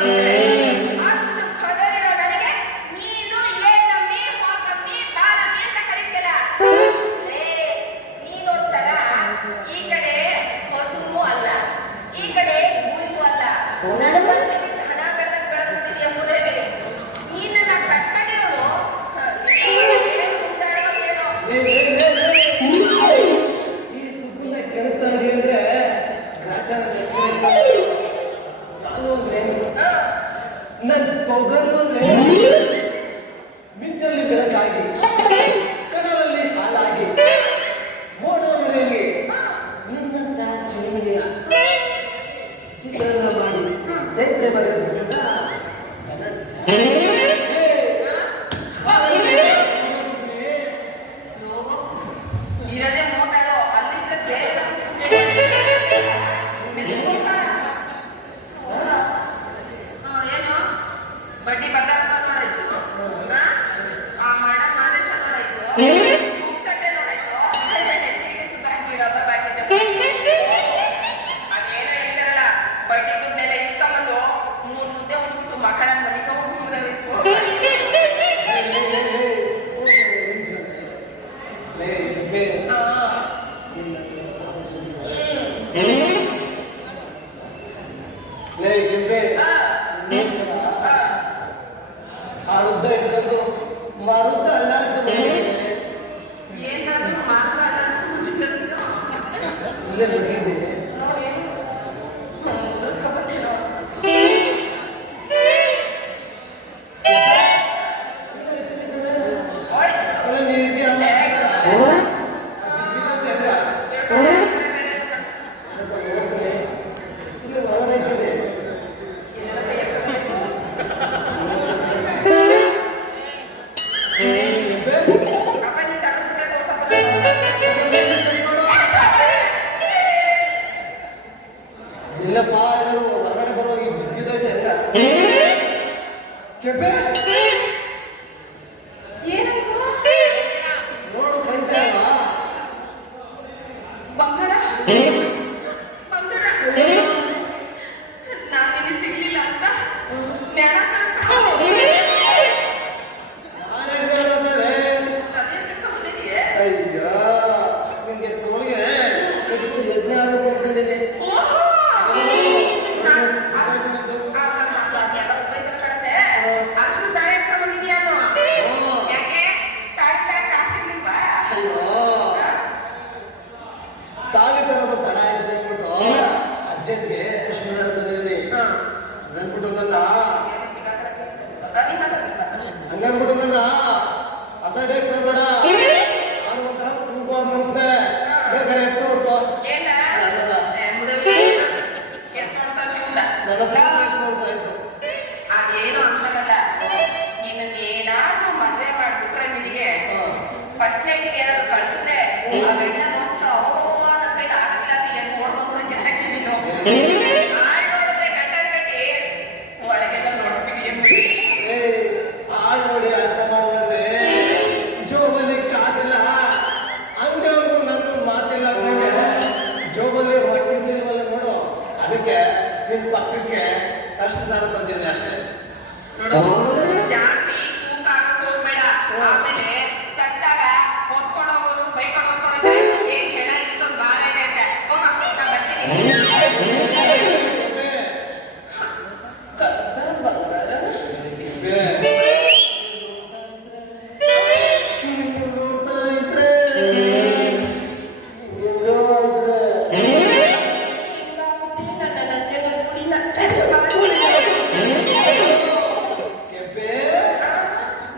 ಅಷ್ಟು ಕದರಿರೋ ನನಗೆ ನೀನು ಏನಮ್ಮಿ ಹೋಗಮ್ಮಿ ಬಾರಮ್ಮಿ ಅಂತ ಕರೀತೀರ. ನೀನು ಒಂಥರ ಈ ಕಡೆ ಹೊಸುಮು ಅಲ್ಲ, ಈ ಕಡೆ ಗುಳಿಗೂ ಅಲ್ಲ, ನಡುವಂತೆ ಹದ ಬೆಳೆದಿದೆಯ ಕುದುರೆ ಬೇರೆ. ನೀನನ್ನ ಕಟ್ಕೊಂಡಿರೋಳು ಈ ಸುಬ್ಬನ್ನ ಕೆಡ್ತಾ ಇದೆ ಅಂದ್ರೆ ನನ್ ಪೌಡರು ಅಂದ್ರೆ ಮಿಂಚಲ್ಲಿ ಬೆಳಕಾಗಿ ಕಡಲಲ್ಲಿ ಹಾಲಾಗಿ ಮೋಡೋನಲ್ಲಿ ನಿನ್ನಂತ ಚಿರಮನೆಯ ಚಿತ್ರಣ ಮಾಡಿ ಚೈತ್ರೆ ಬರೆದ ಇರದೆ ಮೋಟಾಡೋ ಅಲ್ಲಿಂದ ಏನು ಬಡ್ಡಿ ಬದಲಾಗ ನೋಡಾಯ್ತು, ಆ ಮಾಡ ಮಾದೇಶ ನೋಡಾಯ್ತು, ಮುಗ್ಸಟ್ಟೆ ನೋಡಾಯ್ತು, ಅದೇನೋ ಹೇಳ್ತಾರಲ್ಲ ಬಡ್ಡಿ ದುಡ್ಡೆಲ್ಲ ಇಸ್ಕೊಂಬಂದು 3 ಮುದ್ದೆ ಉಂಟು ಮಕ್ಕಳ ಮನೆಗೆ ಹೋಗ್ಬಿಡಬೇಕು. ಆರುದ್ದ ಇಟ್ಕೊಂಡು ಮಾರುದ್ದ ಅಲ್ಲ ಏನಾದ್ರೂ ಮಾತಾಡಿದ್ರೆ ಇಲ್ಲೇ ಬಿಟ್ಟಿದ್ದೆ. ಇಲ್ಲಪ್ಪ ಎಲ್ಲರೂ ಹೊರಗಡೆ ಬರುವಾಗ ಬಿದ್ದಿದ್ದೈತೆ ಎಲ್ಲ ಕೆಬ್ಬೆ ನೋಡು ಕಾಣ್ತಾ ಬಂಗಾರ ಬಂಗಾರ ನಾನಿಗೆ ಸಿಗ್ಲಿಲ್ಲ ಅಂತ ನೆನ ಅಯ್ಯ ನಿಮ್ಗೆ ತೋಳಿಗೆ ಯಜ್ಞ ಮಾಡ್ಕೊಂಡಿದ್ದೀನಿ. ತಾಳಿ ಬರೋದು ತಡ ಆಯ್ತು ಅಂದ್ಬಿಟ್ಟು ಅರ್ಜೆಂಟ್ಗೆ ಶನಿವಾರ ತಂದಿದ್ದೀನಿ. ಹಂಗನ್ಬಿಟ್ಟಂಗಲ್ಲ ಅಸಡ್ಡೆ ಬೇಡ ನಾನು ಒಂಥರ ತೂಕ ಅನ್ಸ್ದೆ ಬೇಕಾರೆ ಎತ್ತು ನೋಡ್ತು ನೋಡ್ತಾ ಇತ್ತು. ಅದೇನು ಅನ್ಸಲ್ಲ. ನೀನೇನಾದ್ರೂ ಮದುವೆ ಮಾಡ್ಬಿಟ್ರೆ ನಿನಗೆ ಫಸ್ಟ್ ನೈಟ್ಗೆ ಏನಾದ್ರು ಕಳ್ಸಿದ್ರೆ ಅವೆಲ್ಲ ನೋಡ್ಬಿಟ್ಟು ಅವ್ವ ನನ್ನ ಕೈಲಿ ಆಗಲಿಲ್ಲ ಅಂತ ಏನು ನೋಡ್ಕೊಂಡು ಜನಕ್ಕೆ ನೀನು ಆಳ್ ನೋಡಿದ್ರೆ ಗಂಟಲ್ ಕಟ್ಟಿ ಒಳಗೆಲ್ಲ ನೋಡ್ತೀವಿ. ಆಳ್ ನೋಡಿ ಅರ್ಥ ಮಾಡಿದ್ರೆ ಜೋಬಲ್ಲಿ ಕಾಸಿಲ್ಲ ಹಂಗಂಗೂ ನನ್ನ ಮಾತಿಲ್ಲ ಅಂದಂಗೆ ಜೋಬಲ್ಲಿ ಹೊಟ್ಟಿರ್ಲಿಲ್ವಲ್ಲ ನೋಡು. ಅದಕ್ಕೆ ನಿನ್ ಪಕ್ಕಕ್ಕೆ ಕಷ್ಟದಾರ ಬಂದಿದ್ದೀನಿ ಅಷ್ಟೇ. ಜಾಸ್ತಿ ತೂಕ ಆಗಕ್ಕೆ ಹೋಗ್ಬೇಡ. ಆಮೇಲೆ ಸತ್ತಾಗ ಹೊತ್ಕೊಂಡು ಹೋಗೋರು ಬೈಕೊಂಡು ಹೊತ್ಕೊಂಡು ಏನ್ ಹೆಣ ಇಷ್ಟೊಂದು ಭಾರ ಇದೆ ಅಂತ ಹೋಗ ಬರ್ತೀನಿ.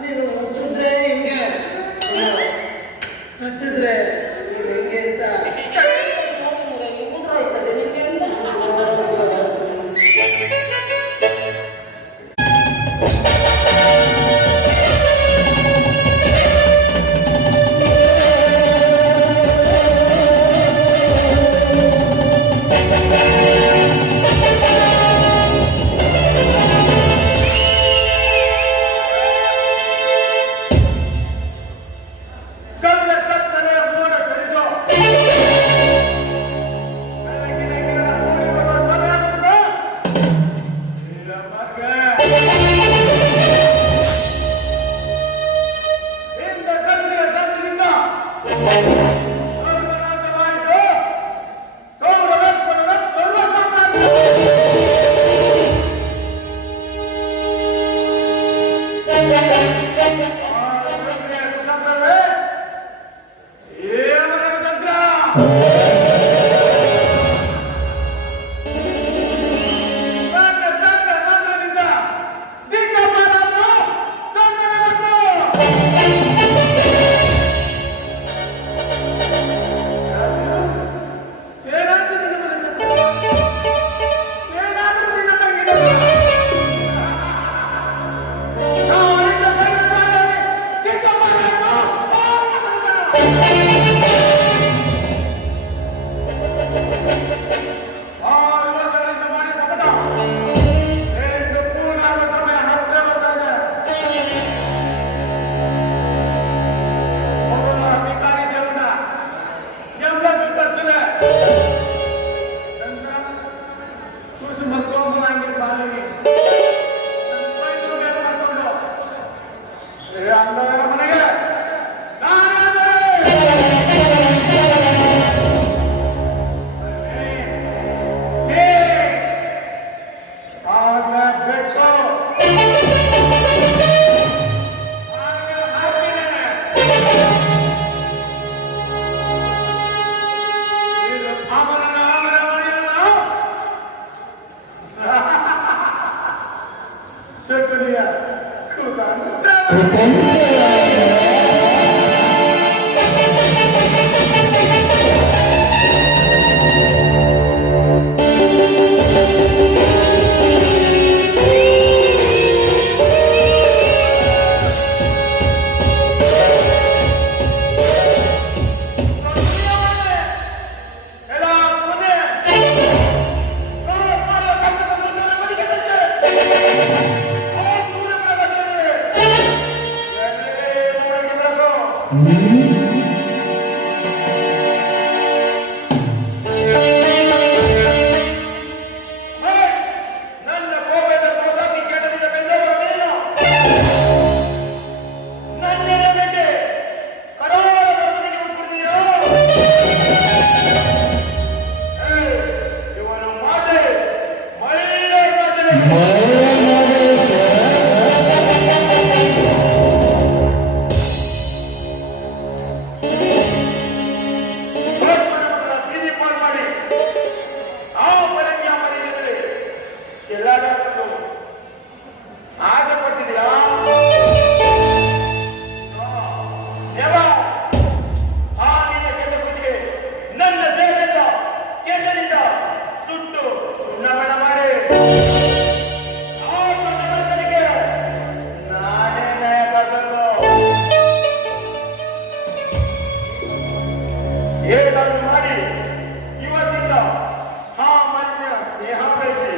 ನೀನು ಮುಟ್ಟಿದ್ರೆ ಹಿಂಗೆ ಶಕುನಿಯ ಕುತಂತ್ರ ನನ್ನ ಕೋಪದ ಕೊಡದಾಗಿ ಕೆಟ್ಟದಿನ ಬೆಂದವರೇನು ನನ್ನೆಲೆಗೆ ಕರಾಳ ಗರ್ಭದಲ್ಲಿ ಮುಚ್ಚಿಬಿಡ್ತೀರೋ ಇವನು ಮಾತೆ ಒಳ್ಳೆ ಬೀದಿ ಪಾಲ್ ಮಾಡಿ ಆ ಪರಂಗಿ ಆ ಮನೆಯಲ್ಲಿ ಚೆಲ್ಲಾಡಕೊಂಡು ಆಸೆ ಪಡ್ತಿದ್ಯಾ ದೇವ ಆ ನಿನ್ನ ಕೆಟ್ಟ ಬುದ್ಧಿಗೆ ನನ್ನ ಸೇವೆಯಿಂದ ಕೆಸರಿಂದ ಸುಟ್ಟು ಸುಣ್ಣಬಣ ಮಾಡಿ ಆ ಕನ್ನಡನಿಗೆ ನಾನೇ ನ್ಯಾಯ ಬರಬೇಕು ಹೇಗಾದ್ರೂ ಮಾಡಿ ಇವತ್ತಿಂದ ಆ ಮನೆಯ ಸ್ನೇಹ ಬೆಳೆಸಿ